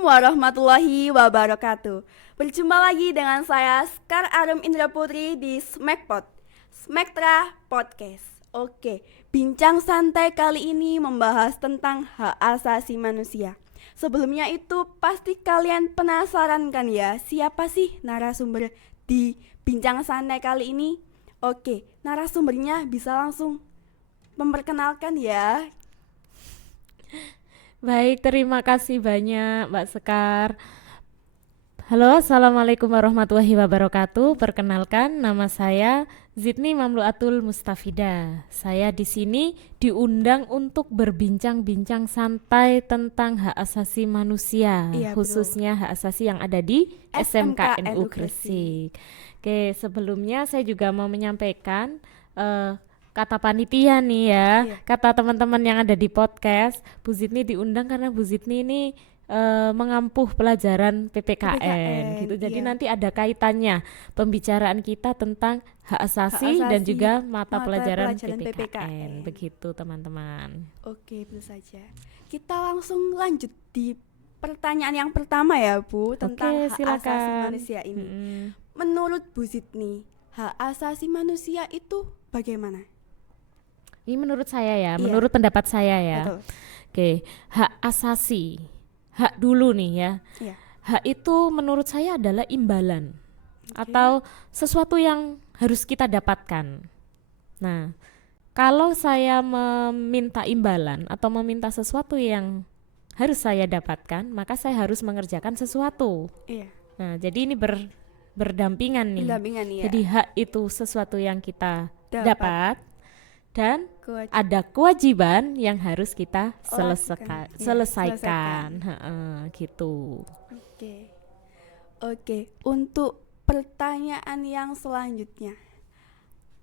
warahmatullahi wabarakatuh. Berjumpa lagi dengan saya Skar Arum Indra Putri di Smackpot Smektra Podcast. Oke, bincang santai kali ini membahas tentang hak asasi manusia. Sebelumnya itu pasti kalian penasaran kan ya, siapa sih narasumber di bincang santai kali ini? Oke, narasumbernya bisa langsung memperkenalkan ya. Baik, terima kasih banyak Mbak Sekar. Halo, Assalamualaikum warahmatullahi wabarakatuh. Perkenalkan, nama saya Zidni Mamluatul Mustafida. Saya di sini diundang untuk berbincang-bincang santai tentang hak asasi manusia, Iya, khususnya hak asasi yang ada di SMKNU SMKNU Gresik. Oke, sebelumnya saya juga mau menyampaikan kata panitia nih ya, Iya. kata teman-teman yang ada di podcast, Bu Zidni diundang karena Bu Zidni ini mengampuh pelajaran PPKN gitu. Jadi iya. nanti ada kaitannya pembicaraan kita tentang hak asasi dan asasi, juga mata pelajaran pelajaran PPKN. Begitu teman-teman. Oke, betul saja. Kita langsung lanjut di pertanyaan yang pertama ya, Bu, tentang Oke, hak asasi silakan. manusia ini. Mm-mm. Menurut Bu Zidni, hak asasi manusia itu bagaimana? Ini menurut saya ya, Iya. menurut pendapat saya ya. Betul. Oke, hak asasi, hak dulu nih ya. Iya. Hak itu menurut saya adalah imbalan Oke. atau sesuatu yang harus kita dapatkan. Nah, kalau saya meminta imbalan atau meminta sesuatu yang harus saya dapatkan, maka saya harus mengerjakan sesuatu. Iya. Nah, jadi ini berdampingan nih. Pendampingan ya. Jadi hak itu sesuatu yang kita dapat dan Kewajiban. ada kewajiban yang harus kita Lakukan. Iya, selesaikan. Gitu. Oke. Oke, untuk pertanyaan yang selanjutnya.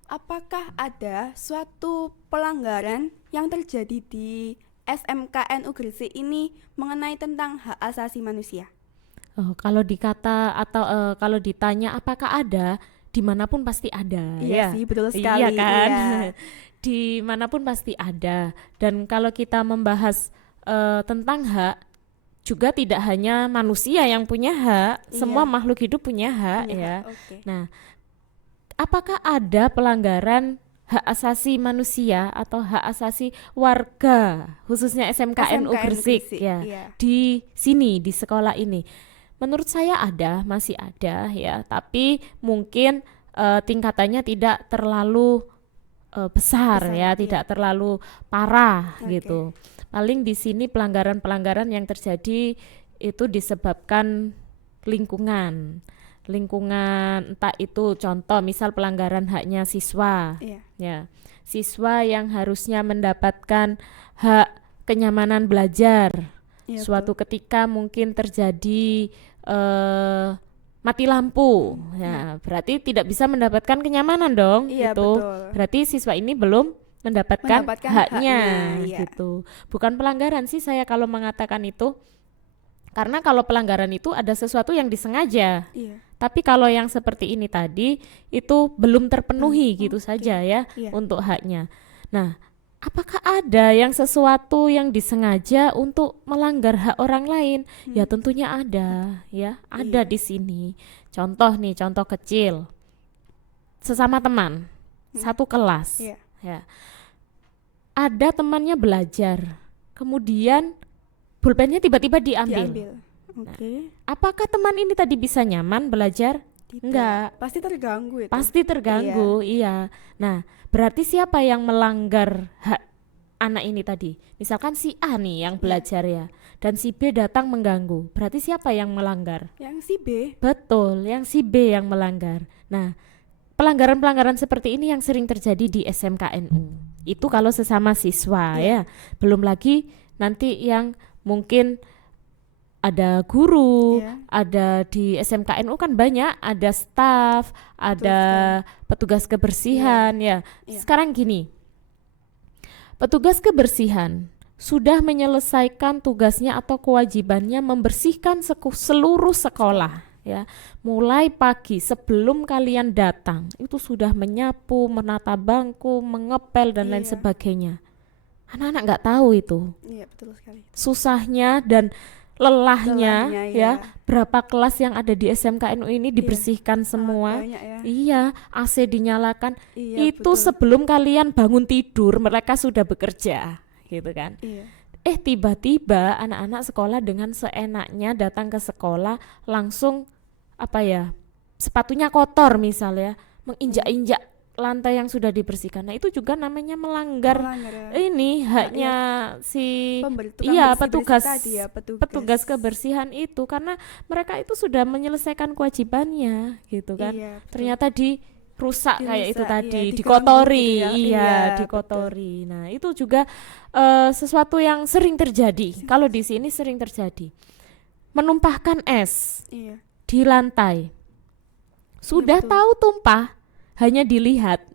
Apakah ada suatu pelanggaran yang terjadi di SMKNU Gresik ini mengenai tentang hak asasi manusia? Oh, kalau dikata atau kalau ditanya apakah ada, dimanapun pasti ada, Iya ya. sih, betul sekali. Iya kan? Iya. Dimanapun pasti ada. Dan kalau kita membahas tentang hak, juga tidak hanya manusia yang punya hak, semua Iya. makhluk hidup punya hak Iya, ya. oke. Nah, apakah ada pelanggaran hak asasi manusia atau hak asasi warga, khususnya SMKNU Gresik ya, Iya. di sini, di sekolah ini? Menurut saya ada, masih ada ya, tapi mungkin tingkatannya tidak terlalu besar ya, iya. tidak terlalu parah Oke. gitu. Paling di sini pelanggaran-pelanggaran yang terjadi itu disebabkan lingkungan, entah itu contoh misal pelanggaran haknya siswa, Iya. ya, siswa yang harusnya mendapatkan hak kenyamanan belajar. Iya, Suatu ketika mungkin terjadi mati lampu, ya berarti tidak bisa mendapatkan kenyamanan dong. Iya, Itu betul. berarti siswa ini belum mendapatkan haknya, iya. gitu. Bukan pelanggaran sih saya kalau mengatakan itu, karena kalau pelanggaran itu ada sesuatu yang disengaja. Iya. Tapi kalau yang seperti ini tadi itu belum terpenuhi gitu Oke. saja ya Iya. untuk haknya. Nah, apakah ada yang sesuatu yang disengaja untuk melanggar hak orang lain? Ya tentunya ada, ya ada Iya. di sini. Contoh nih, contoh kecil. Sesama teman, satu kelas, Iya. ya. Ada temannya belajar, kemudian pulpennya tiba-tiba diambil. Diambil. Oke. Apakah teman ini tadi bisa nyaman belajar? Tidak. Enggak. Pasti terganggu itu. Pasti terganggu, iya. Nah, berarti siapa yang melanggar hak anak ini tadi? Misalkan si A nih yang belajar ya, dan si B datang mengganggu. Berarti siapa yang melanggar? Yang si B. Betul, yang si B yang melanggar. Nah, pelanggaran-pelanggaran seperti ini yang sering terjadi di SMKNU. Itu kalau sesama siswa ya. Belum lagi nanti yang mungkin ada guru, Iya. ada di SMKNU kan banyak, ada staf, ada petugas kebersihan ya. Iya. Sekarang gini, petugas kebersihan sudah menyelesaikan tugasnya atau kewajibannya membersihkan seluruh sekolah ya. Mulai pagi sebelum kalian datang itu sudah menyapu, menata bangku, mengepel dan lain Iya. sebagainya. Anak-anak nggak tahu itu Iya, betul sekali. susahnya dan lelahnya Lelahnya, ya. ya. Berapa kelas yang ada di SMKNU ini dibersihkan semua. Banyak ya. Iya, AC dinyalakan. Iya, Itu betul. sebelum kalian bangun tidur mereka sudah bekerja, gitu kan. Iya. Tiba-tiba anak-anak sekolah dengan seenaknya datang ke sekolah langsung sepatunya kotor misalnya, menginjak-injak lantai yang sudah dibersihkan. Nah, itu juga namanya melanggar Melanggar, ya. ini haknya si Tukang petugas bersih-bersih tadi ya, petugas kebersihan itu, karena mereka itu sudah menyelesaikan kewajibannya, gitu kan. Iya, betul. Ternyata dirusak kayak itu Dirusak, tadi, iya, dikotori, diganggu gitu ya. iya, Iya, dikotori. Nah, itu juga sesuatu yang sering terjadi. Kalau di sini sering terjadi. Menumpahkan es Iya. di lantai. Sudah betul. tahu tumpah, hanya dilihat,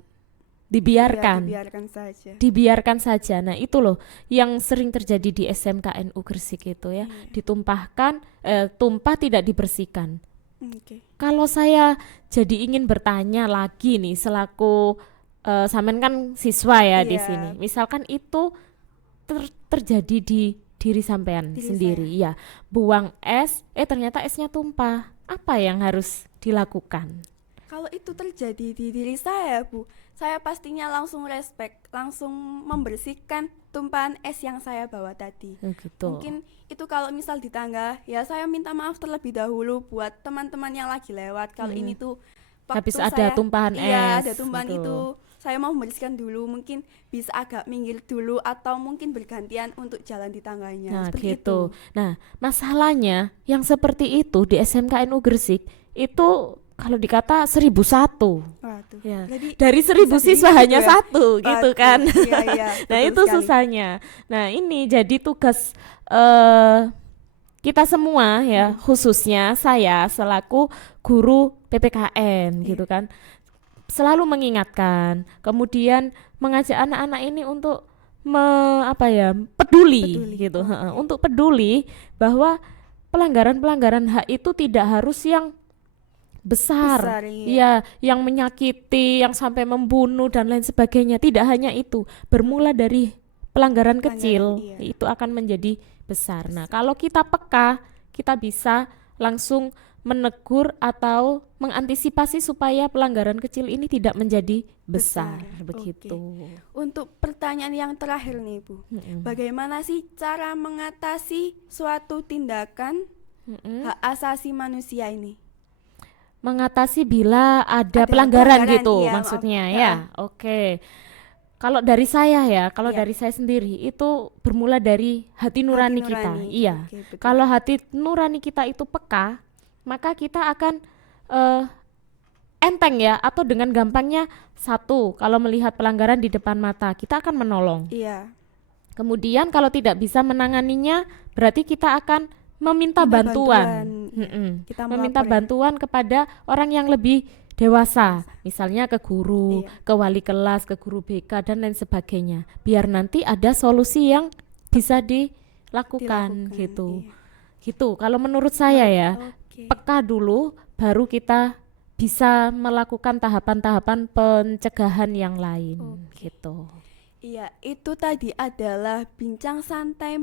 Dibiarkan saja. dibiarkan saja. Nah, itu loh yang sering terjadi di SMKNU Gresik itu ya. Ditumpahkan, tumpah tidak dibersihkan. Oke. Kalau saya jadi ingin bertanya lagi nih selaku sampean kan siswa ya di Iya. sini. Misalkan itu terjadi di diri sampean Diri sendiri, ya. Buang es, ternyata esnya tumpah. Apa yang harus dilakukan? Kalau itu terjadi di diri saya, Bu, saya pastinya langsung respect, langsung membersihkan tumpahan es yang saya bawa tadi. Gitu. Mungkin itu kalau misal di tangga, ya saya minta maaf terlebih dahulu buat teman-teman yang lagi lewat. Kalau ini tuh waktu Habis ada tumpahan iya, es, ada tumpahan gitu. itu, saya mau membersihkan dulu, mungkin bisa agak minggir dulu atau mungkin bergantian untuk jalan di tangganya. Nah, Seperti gitu. itu. Nah, masalahnya yang seperti itu di SMKNU Gresik itu kalau dikata 1001. Waduh. Ya. Jadi Dari 1000 bisa siswa diingat hanya gitu ya? satu, gitu Waduh, kan. iya, iya, Nah, betul itu sekali. susahnya. Nah, ini jadi tugas kita semua ya, khususnya saya selaku guru PPKN, gitu kan. Selalu mengingatkan, kemudian mengajak anak-anak ini untuk peduli gitu, untuk peduli bahwa pelanggaran-pelanggaran hak itu tidak harus yang besar, iya. yang menyakiti, yang sampai membunuh dan lain sebagainya. Tidak hanya itu, bermula dari pelanggaran kecil, iya. itu akan menjadi besar. Nah, kalau kita peka, kita bisa langsung menegur atau mengantisipasi supaya pelanggaran kecil ini tidak menjadi besar. Begitu. Untuk pertanyaan yang terakhir nih, Bu, bagaimana sih cara mengatasi suatu tindakan hak asasi manusia ini? Mengatasi bila ada pelanggaran gitu, iya, maksudnya maaf. ya. Oke. Kalau dari saya ya, kalau Iya. dari saya sendiri itu bermula dari hati nurani kita. nurani. Iya. Oke, betul. Kalau hati nurani kita itu peka, maka kita akan enteng ya, atau dengan gampangnya, satu, kalau melihat pelanggaran di depan mata, kita akan menolong. Iya. Kemudian kalau tidak bisa menanganinya, berarti kita akan meminta bantuan. Kita Meminta melapor ya. bantuan kepada orang yang lebih dewasa, misalnya ke guru, Iya. ke wali kelas, ke guru BK dan lain sebagainya. Biar nanti ada solusi yang bisa dilakukan gitu. Iya. Gitu. Kalau menurut saya ya, Oke. peka dulu baru kita bisa melakukan tahapan-tahapan pencegahan yang lain gitu. Iya, itu tadi adalah bincang santai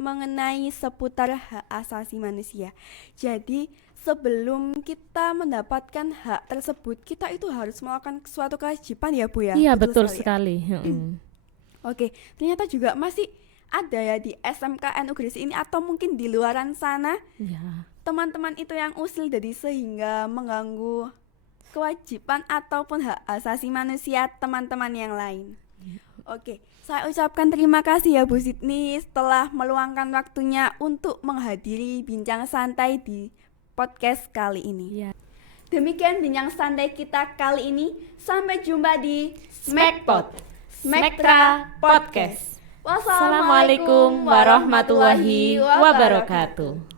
mengenai seputar hak asasi manusia. Jadi, sebelum kita mendapatkan hak tersebut, kita itu harus melakukan suatu kewajiban ya, Bu ya? Iya, betul sekali ya? sekali. Oke, ternyata juga masih ada ya di SMKNU Gresik ini atau mungkin di luaran sana Ya. teman-teman itu yang usil jadi sehingga mengganggu kewajiban ataupun hak asasi manusia teman-teman yang lain. Oke, saya ucapkan terima kasih ya Bu Sydney setelah meluangkan waktunya untuk menghadiri bincang santai di podcast kali ini. Iya. Demikian bincang santai kita kali ini. Sampai jumpa di Smackpot, Smektra Podcast. Wassalamualaikum warahmatullahi wabarakatuh.